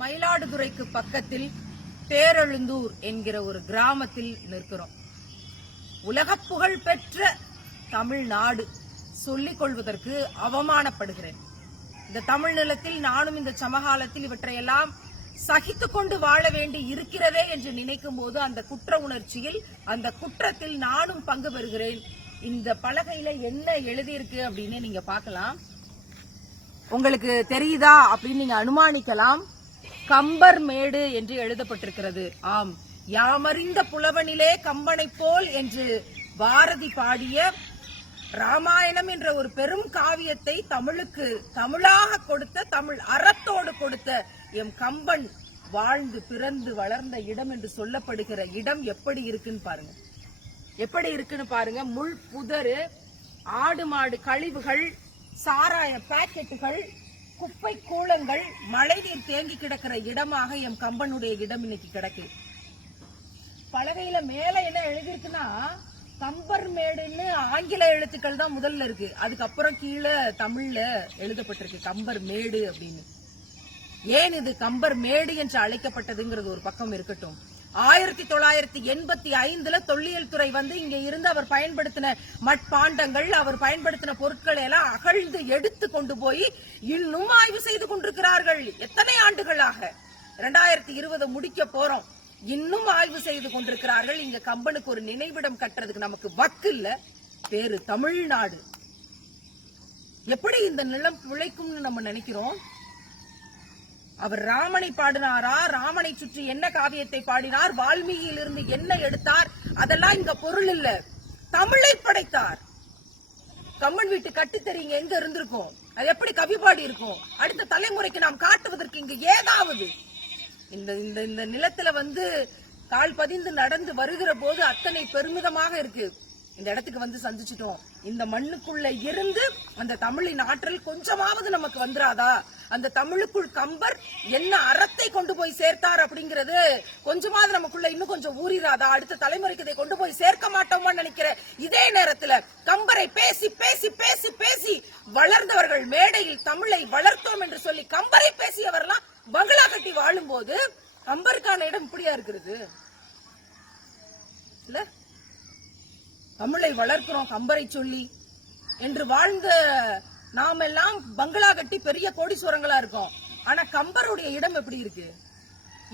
மயிலாடுதுறைக்கு பக்கத்தில் பேரெழுந்தூர் என்கிற ஒரு கிராமத்தில் நிற்கிறோம். உலக புகழ் பெற்ற தமிழ்நாடு சொல்லிக் கொள்வதற்கு அவமானப்படுகிறேன். இந்த தமிழ் நிலத்தில் நானும் இந்த சமகாலத்தில் இவற்றையெல்லாம் சகித்துக் கொண்டு வாழ வேண்டி இருக்கிறதே என்று நினைக்கும் போது அந்த குற்ற உணர்ச்சியில், அந்த குற்றத்தில் நானும் பங்கு பெறுகிறேன். இந்த பலகையில என்ன எழுதியிருக்கு அப்படின்னு நீங்க பார்க்கலாம். உங்களுக்கு தெரியுதா அப்படின்னு நீங்க அனுமானிக்கலாம். கம்பர் மேடு என்று எழுதப்பட்டிருக்கிறது. ஆம், யாமறிந்த புலவனிலே கம்பனை போல் என்று பாரதி பாடிய ராமாயணம் என்ற ஒரு பெரும் காவியத்தை தமிழுக்கு தமிழாக கொடுத்த, தமிழ் அறத்தோடு கொடுத்த எம் கம்பன் வாழ்ந்து பிறந்து வளர்ந்த இடம் என்று சொல்லப்படுகிற இடம் எப்படி இருக்குன்னு பாருங்க. எப்படி இருக்குன்னு பாருங்க. முள் புதரு, ஆடு மாடு கழிவுகள், சாராய பாக்கெட்டுகள், குப்பை கூளங்கள், மழைநீர் தேங்கி கிடக்கிற இடமாக எம் கம்பனுடைய இடம் இன்னைக்கு கிடக்கு. பலகையில மேல என்ன எழுதிருக்குன்னா கம்பர் மேடுன்னு ஆங்கில எழுத்துக்கள் தான் முதல்ல இருக்கு. அதுக்கப்புறம் கீழே தமிழ்ல எழுதப்பட்டிருக்கு கம்பர் மேடு அப்படின்னு. ஏன் இது கம்பர் மேடு என்று அழைக்கப்பட்டதுங்கிறது ஒரு பக்கம் இருக்கட்டும். 1985 தொல்லியல் துறை வந்து இங்க இருந்து அவர் பயன்படுத்தின மட்பாண்டங்கள், அவர் பயன்படுத்தின பொருட்களை எல்லாம் அகழ்ந்து எடுத்து கொண்டு போய் இன்னும் ஆய்வு செய்து கொண்டிருக்கிறார்கள். எத்தனை ஆண்டுகளாக? 2020 முடிக்க போறோம், இன்னும் ஆய்வு செய்து கொண்டிருக்கிறார்கள். இங்க கம்பனுக்கு ஒரு நினைவிடம் கட்டுறதுக்கு நமக்கு வக்கு இல்ல. பேரு தமிழ்நாடு. எப்படி இந்த நிலம் பிழைக்கும்னு நம்ம நினைக்கிறோம்? அவர் ராமனை பாடினாரா? ராமனை சுற்றி என்ன காவியத்தை பாடினார்? வால்மீகியிலிருந்து என்ன எடுத்தார்? அதெல்லாம் இங்க பொருள் இல்ல. தமிழை படைத்தார். கம்பன் வீட்டு கட்டித்தறீங்க எங்க இருந்திருக்கும்? அது எப்படி கவி பாடி இருக்கும்? அடுத்த தலைமுறைக்கு நாம் காட்டுவதற்கு இங்க ஏதாவது இந்த நிலத்துல வந்து கால் பதிந்து நடந்து வருகிற போது அத்தனை பெருமிதமாக இருக்கு. இந்த இடத்துக்கு வந்து சந்திச்சிட்டோம். இந்த மண்ணுக்குள்ள இருந்து அந்த தமிழின் ஆற்றல் கொஞ்சமாவது நமக்கு வந்துராதா? அந்த தமிழுக்குள் கம்பர் என்ன அறத்தை கொண்டு போய் சேர்த்தார் அப்படிங்கிறது கொஞ்சமாவது நமக்குள்ள இன்னும் கொஞ்சம் ஊறிராதா? அடுத்த தலைமுறைக்கு இதை கொண்டு போய் சேர்க்க மாட்டோமோ நினைக்கிற இதே நேரத்துல கம்பரை பேசி பேசி பேசி பேசி வளர்ந்தவர்கள், மேடையில் தமிழை வளர்த்தோம் என்று சொல்லி கம்பரை பேசியவர்லாம் பங்களா கட்டி வாழும் போது கம்பருக்கான இடம் இப்படியா இருக்கிறது? இல்ல, தமிழை வளர்க்கிறோம் கம்பரை சொல்லி என்று வாழ்ந்த நாம் எல்லாம் பங்களா கட்டி பெரிய கோடீஸ்வரங்களா இருக்கோம். ஆனா கம்பருடைய இடம் எப்படி இருக்கு?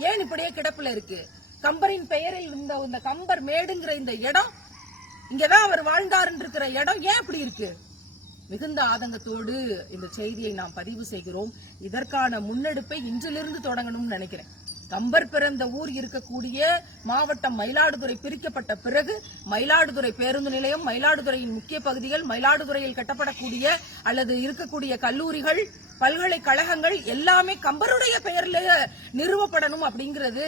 ஏன் இப்படியே கிடப்புல இருக்கு? கம்பரின் பெயரில் இந்த கம்பர் மேடுங்கிற இந்த இடம், இங்கதான் அவர் வாழ்ந்தாருன்னு இருக்கிற இடம் ஏன் இப்படி இருக்கு? மிகுந்த ஆதங்கத்தோடு இந்த செய்தியை நாம் பதிவு செய்கிறோம். இதற்கான முன்னெடுப்பை இன்றிலிருந்து தொடங்கணும்னு நினைக்கிறேன். கம்பர் பிறந்த ஊர் இருக்கக்கூடிய மாவட்டம் மயிலாடுதுறை பிரிக்கப்பட்ட பிறகு மயிலாடுதுறை பேருந்து நிலையம், மயிலாடுதுறையின் முக்கிய பகுதிகள், மயிலாடுதுறையில் கட்டப்படக்கூடிய அல்லது இருக்கக்கூடிய கல்லூரிகள், பல்கலைக்கழகங்கள் எல்லாமே கம்பருடைய பெயரிலேயே நிறுவப்படணும் அப்படிங்கிறது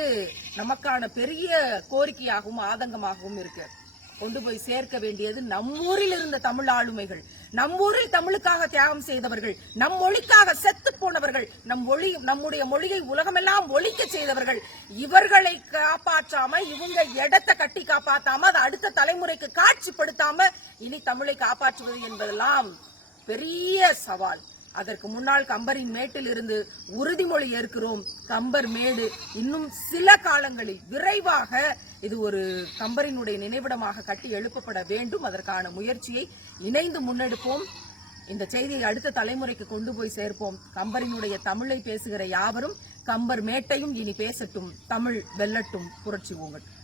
நமக்கான பெரிய கோரிக்கையாகவும் ஆதங்கமாகவும் இருக்கு. கொண்டு போய் சேர்க்க வேண்டியது நம்மூரில் இருந்த தமிழ் ஆளுமைகள், நம்மூரில் தமிழுக்காக தியாகம் செய்தவர்கள், நம் மொழிக்காக செத்து போனவர்கள், நம்முடைய மொழியை உலகமெல்லாம் ஒழிக்க செய்தவர்கள். இவர்களை காப்பாற்றாம, இவங்க இடத்தை கட்டி காப்பாற்றாம, அதை அடுத்த தலைமுறைக்கு காட்சிப்படுத்தாம இனி தமிழை காப்பாற்றுவது என்பதெல்லாம் பெரிய சவால். அதற்கு முன்னால் கம்பரின் மேட்டில் இருந்து உறுதிமொழி ஏற்கிறோம். கம்பர் மேடு இன்னும் சில காலங்களில் விரைவாக இது ஒரு கம்பரினுடைய நினைவிடமாக கட்டி எழுப்பப்பட வேண்டும். அதற்கான முயற்சியை இணைந்து முன்னெடுப்போம். இந்த செய்தியை அடுத்த தலைமுறைக்கு கொண்டு போய் சேர்ப்போம். கம்பரினுடைய தமிழை பேசுகிற யாவரும் கம்பர் மேட்டையும் இனி பேசட்டும். தமிழ் வெல்லட்டும். புரட்சி ஓங்கட்டும்.